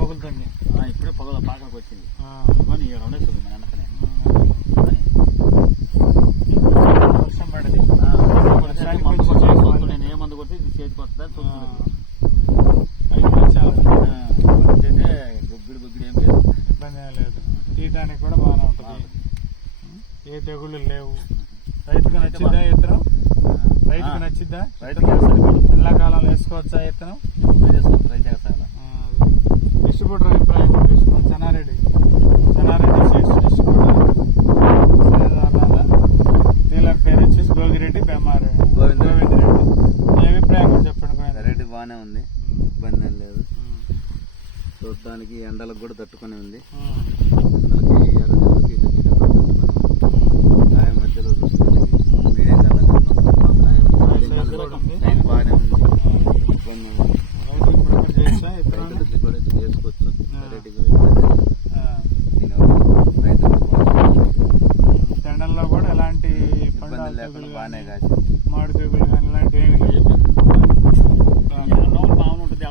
పోగులుతుంది ఇప్పుడే పొగల పాకలకు వచ్చింది కానీ రెండేస్తుంది మన వెనకనే వర్షం పడది నేను ఏ మందు కొట్టి చేతికి వస్తుందని చూస్తున్నాను. 5 నిమిషాలు గుగ్గిడి గుగ్గిడి ఏం లేదు, ఇబ్బంది ఏం లేదు. తీయటానికి కూడా బాగానే ఉంటుంది, ఏ తెగుళ్ళు లేవు. రైతుకు నచ్చిద్దా ఇత్తనం? రైతుకు నచ్చిద్దా? రైతుకి ఎండాకాలంలో వేసుకోవచ్చా ఇత్తనం? రైతు డిస్ట్రిబ్యూటర్ అభిప్రాయం తీసుకోవాలి. చెన్నారెడ్డి సీడ్స్ డిస్ట్రిబ్యూటర్ డీలర్ పేరు వచ్చేసి గోగిరెడ్డి బెమ్మారు గోవిందరెడ్డి. మీ అభిప్రాయం కూడా చెప్పండి. రేటు బాగానే ఉంది, ఇబ్బంది ఏం లేదు. చూడటానికి ఎండలకు కూడా తట్టుకుని ఉంది, ఎండలకి ఎర్రదెబ్బకి ఇటు కూడా తట్టుకుని గాయం మధ్యలో చూసుకోవడానికి మీడియం కళ్ళకి బాగానే ఉంది, ఇబ్బంది ఉంది. రైతులకి కూడా చేసుకోవచ్చు. ఎండల్లో కూడా ఎలాంటి ఇబ్బంది లేకుండా బాగానే కాదు. మామిడి తెగులు కానీ ఇలాంటివి ఏమి లేవు. మామూలు ఉంటుంది,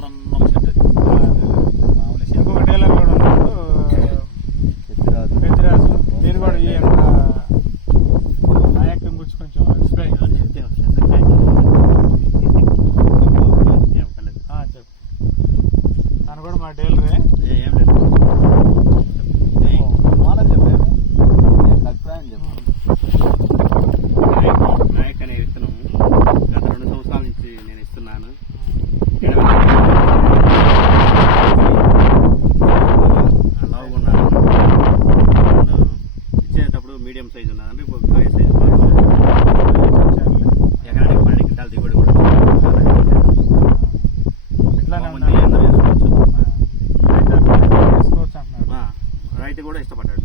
ఇంకొక డీలర్ కూడా ఉన్నాడు పెద్దిరాజు. మీరు కూడా ఈ యొక్క నాయకం గురించి కొంచెం ఎక్స్ప్లెయిన్ చెప్పు. తను కూడా మా డీలరే. ఏం లేదు, నాయక్ అనే విత్తనం గత 2 సంవత్సరాల నుంచి నేను ఇస్తున్నాను. లావుగా ఉన్నాను, ఇచ్చేటప్పుడు మీడియం సైజు ఉన్నదంటే ఇప్పుడు కాయ సైజు ఎకరానికి 12 క్వింటాల దిగుబడి కూడా ఇట్లానే అందరూ వేసుకోవచ్చు. వేసుకోవచ్చు అంటున్నారు. రైతు కూడా ఇష్టపడ్డాడు.